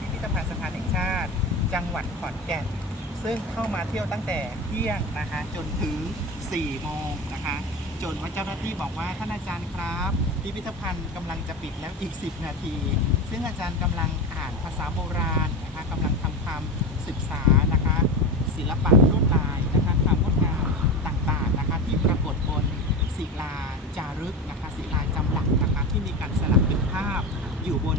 พิพิธภัณฑ์สถานแห่งชาติ จังหวัดขอนแก่น ซึ่งเข้ามาเที่ยวตั้งแต่เที่ยงนะคะจนถึง 4 โมงนะคะ จนว่าเจ้าหน้าที่บอกว่าท่านอาจารย์ครับ พิพิธภัณฑ์กำลังจะปิดแล้วอีก 10 นาที ซึ่งอาจารย์กำลังอ่านภาษาโบราณนะคะกำลังทำความศึกษานะคะ ศิลปะลวดลายนะคะความงดงามต่างๆนะคะ ที่ปรากฏบนศิลาจารึกนะคะศิลาจำหลักนะคะที่มีการสลักเป็นภาพอยู่บน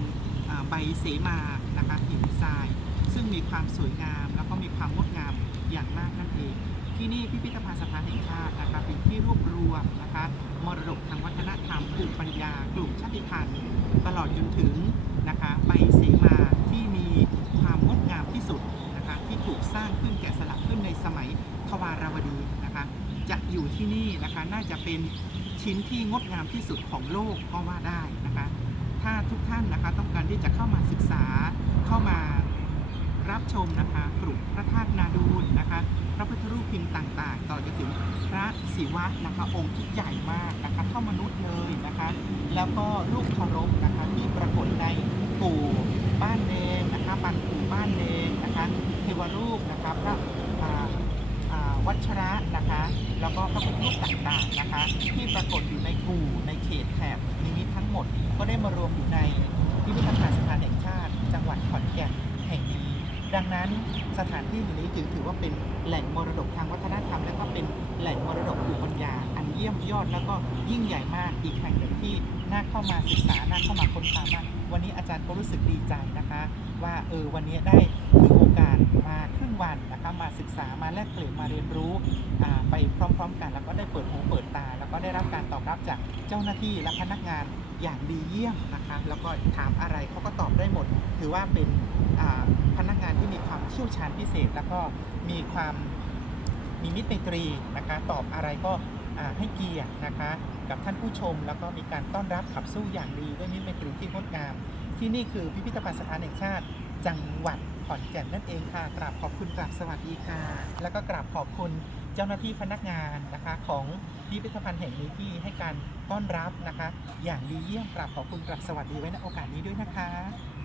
ใบเสมานะคะหินทราย ซึ่งมีความสวยงาม แล้วก็มีความงดงามอย่างมากนั่นเอง ที่นี่พิพิธภัณฑ์สถานแห่งชาตินะคะเป็นที่รวบรวมนะคะมรดกทางวัฒนธรรมกลุ่มปัญญากลุ่มชาติพันธุ์ตลอดจนถึงนะคะใบเสมาที่มีความงดงามที่สุดนะคะที่ถูกสร้างขึ้นแกะสลักขึ้นในสมัยทวารวดีนะคะจะอยู่ที่นี่นะคะน่าจะเป็นชิ้นที่งดงามที่สุดของโลกก็ว่าได้ ถ้าทุกท่านนะคะ ต้องการที่จะเข้ามาศึกษาเข้ามารับชมนะคะกลุ่มพระธาตุนาดูลนะคะพระพุทธรูปพิมพ์ต่างๆ ต่อจนถึงพระศิวะนะคะองค์ที่ใหญ่มากนะคะเท่ามนุษย์เลยนะคะ แล้วก็รูปเคารพนะคะที่ปรากฏในปู่บ้านแดงนะคะปันปู่บ้านแดงนะคะเทวรูปนะคะพระวัชระนะคะ แล้วก็พระพุทธรูปต่างๆนะคะ ที่ปรากฏอยู่ในกู่ในเขตแถบนี้ ก็ได้มารวมอยู่ในพิพิธภัณฑ์สถานแห่งชาติ จังหวัดขอนแก่นแห่งนี้ ดังนั้นสถานที่แห่งนี้จึงถือว่าเป็นแหล่งมรดกทางวัฒนธรรม และก็เป็นแหล่งมรดกภูมิปัญญา อันเยี่ยมยอดแล้วก็ยิ่งใหญ่มากอีกแห่งหนึ่งที่น่าเข้ามาศึกษาน่าเข้ามาค้นคว้ามากวันนี้อาจารย์ก็รู้สึกดีใจนะคะ ว่าเออวันนี้ได้ถือโอกาสมาครึ่งวันนะคะมาศึกษามาแลกเปลี่ยนมาเรียนรู้อ่า พร้อม ๆ กัน แล้วก็ได้เปิดหูเปิดตา แล้วก็ได้รับการตอบรับจากเจ้าหน้าที่และพนักงานอย่างดีเยี่ยมนะคะแล้วก็ถามอะไรเขาก็ตอบได้หมด ถือว่าเป็นพนักงานที่มีความเชี่ยวชาญพิเศษ แล้วก็มีความมีมิตรไมตรีนะคะตอบอะไรก็ให้เกียรตินะคะกับท่านผู้ชม แล้วก็มีการต้อนรับขับสู้อย่างดีด้วยมิตรไมตรีที่งดงาม ที่นี่คือพิพิธภัณฑ์สถานแห่งชาติจังหวัด ขอนแก่นนั่นเองค่ะ กราบขอบคุณกราบสวัสดีค่ะ แล้วก็กราบขอบคุณเจ้าหน้าที่พนักงานนะคะ ของพิพิธภัณฑ์แห่งนี้ที่ให้การต้อนรับนะคะ อย่างดีเยี่ยมกราบขอบคุณกราบสวัสดีไว้ในโอกาสนี้ด้วยนะคะ